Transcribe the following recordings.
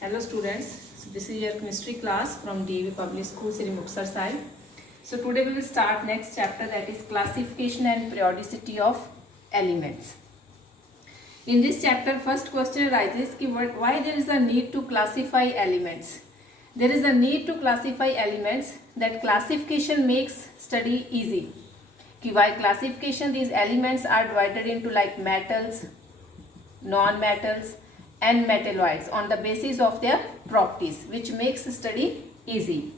Hello students, so this is your chemistry class from DAV Public School, Sri Muksar side. So today we will start next chapter, that is classification and periodicity of elements. In this chapter, first question arises ki why there is a need to classify elements. There is a need to classify elements, that classification makes study easy. Ki by classification these elements are divided into like metals, non-metals and metalloids on the basis of their properties, which makes study easy.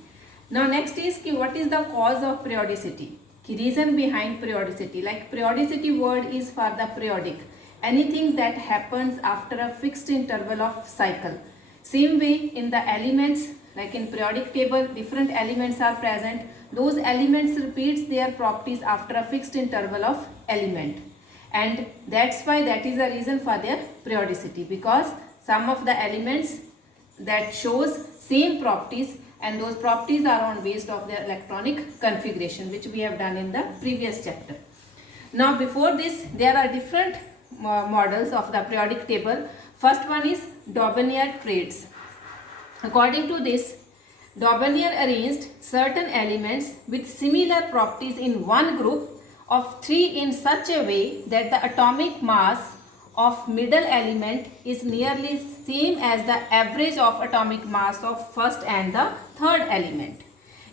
Now next is ki what is the cause of periodicity? Ki reason behind periodicity, like periodicity word is for the periodic, anything that happens after a fixed interval of cycle. Same way in the elements, like in periodic table different elements are present, those elements repeats their properties after a fixed interval of element. And that's why that is the reason for their periodicity, because some of the elements that shows same properties and those properties are on based of their electronic configuration, which we have done in the previous chapter. Now before this there are different models of the periodic table. First one is Daubigny traits. According to this, Daubigny arranged certain elements with similar properties in one group of 3 in such a way that the atomic mass of middle element is nearly same as the average of atomic mass of first and the third element.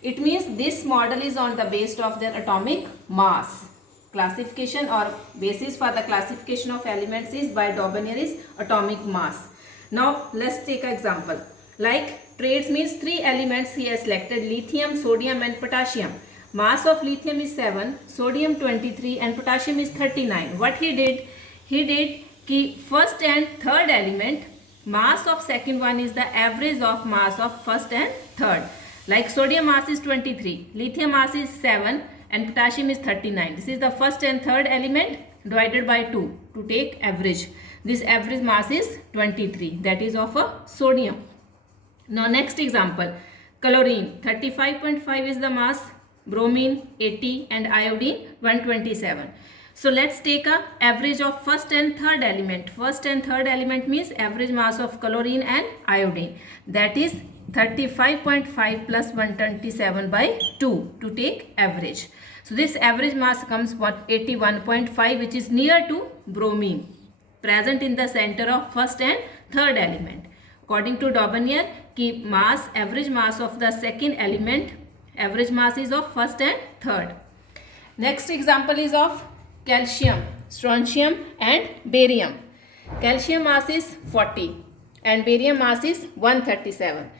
It means this model is on the basis of their atomic mass. Classification or basis for the classification of elements is by Daubigny is atomic mass. Now let's take an example. Like traits means 3 elements he has selected: lithium, sodium and potassium. Mass of lithium is 7, sodium 23 and potassium is 39. What he did ki first and third element, mass of second one is the average of mass of first and third. Like sodium mass is 23, lithium mass is 7 and potassium is 39. This is the first and third element divided by 2 to take average. This average mass is 23, that is of a sodium. Now next example, chlorine 35.5 is the mass, bromine 80 and iodine 127. So let's take a average of first and third element. First and third element means average mass of chlorine and iodine, that is 35.5 plus 127 by 2 to take average. So this average mass comes 81.5, which is near to bromine, present in the center of first and third element. According to Daubigny, ki mass, average mass of the second element, average mass is of first and third. Next example is of calcium, strontium and barium. Calcium mass is 40 and barium mass is 137.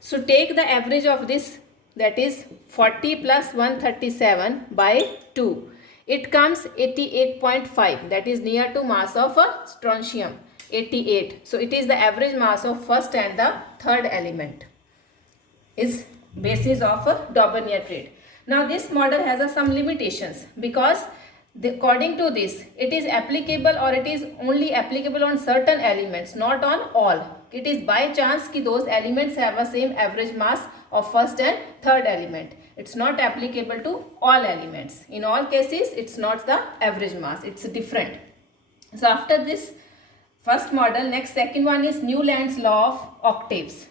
So take the average of this, that is 40 plus 137 by 2. It comes 88.5, that is near to mass of a strontium, 88. So it is the average mass of first and the third element, is basis of a Daubigny trait. Now this model has some limitations, because according to this it is applicable or it is only applicable on certain elements, not on all. It is by chance ki those elements have a same average mass of first and third element. It's not applicable to all elements. In all cases it's not the average mass, it's different. So after this first model, next second one is Newland's law of octaves.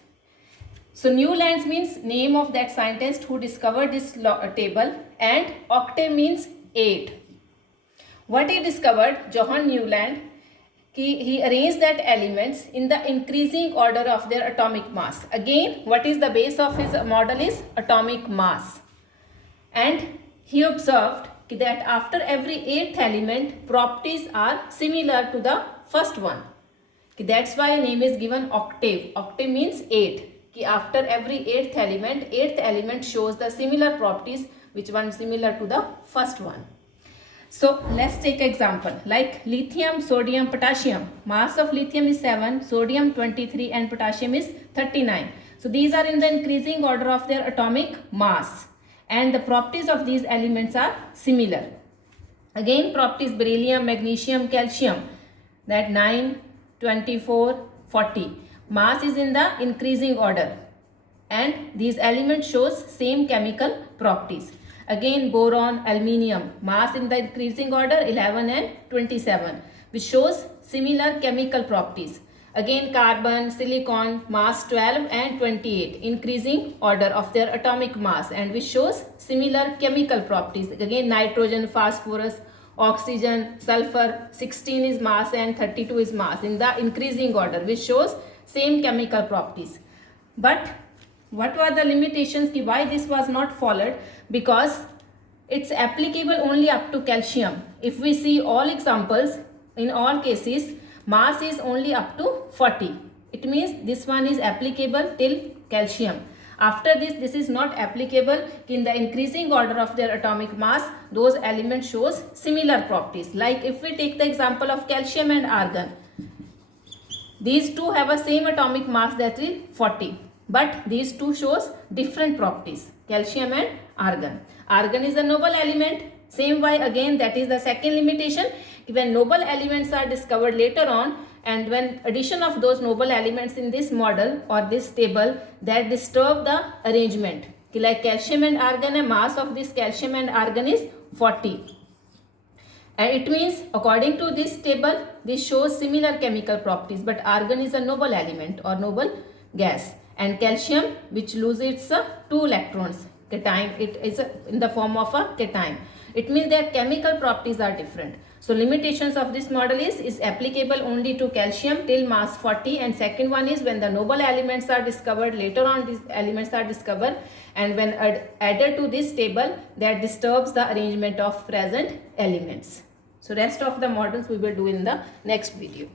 So Newlands means name of that scientist who discovered this table, and octave means 8. What he discovered, Johann Newland, he arranged that elements in the increasing order of their atomic mass. Again, what is the base of his model is atomic mass. And he observed that after every 8th element, properties are similar to the first one. That's why name is given octave. Octave means 8. After every 8th element shows the similar properties, which one similar to the first one. So let's take example like lithium, sodium, potassium. Mass of lithium is 7, sodium 23 and potassium is 39. So these are in the increasing order of their atomic mass, and the properties of these elements are similar. Again properties beryllium, magnesium, calcium, that 9, 24, 40. Mass is in the increasing order and these elements shows same chemical properties. Again boron, aluminium, mass in the increasing order 11 and 27, which shows similar chemical properties. Again carbon, silicon, mass 12 and 28, increasing order of their atomic mass, and which shows similar chemical properties. Again nitrogen, phosphorus, oxygen, sulfur, 16 is mass and 32 is mass in the increasing order, which shows same chemical properties. But what were the limitations ki why this was not followed? Because it's applicable only up to calcium. If we see all examples, in all cases mass is only up to 40. It means this one is applicable till calcium. After this is not applicable. In the increasing order of their atomic mass, those elements shows similar properties. Like if we take the example of calcium and argon, these two have a same atomic mass, that is 40, but these two shows different properties, calcium and argon. Argon is a noble element. Same way again, that is the second limitation. When noble elements are discovered later on, and when addition of those noble elements in this model or this table, that disturb the arrangement. Like calcium and argon, a mass of this calcium and argon is 40. And it means according to this table, this shows similar chemical properties, but argon is a noble element or noble gas, and calcium, which loses its 2 electrons, cation, it is in the form of a cation. It means their chemical properties are different. So limitations of this model is applicable only to calcium till mass 40, and second one is when the noble elements are discovered, later on these elements are discovered, and when added to this table, that disturbs the arrangement of present elements. So rest of the models we will do in the next video.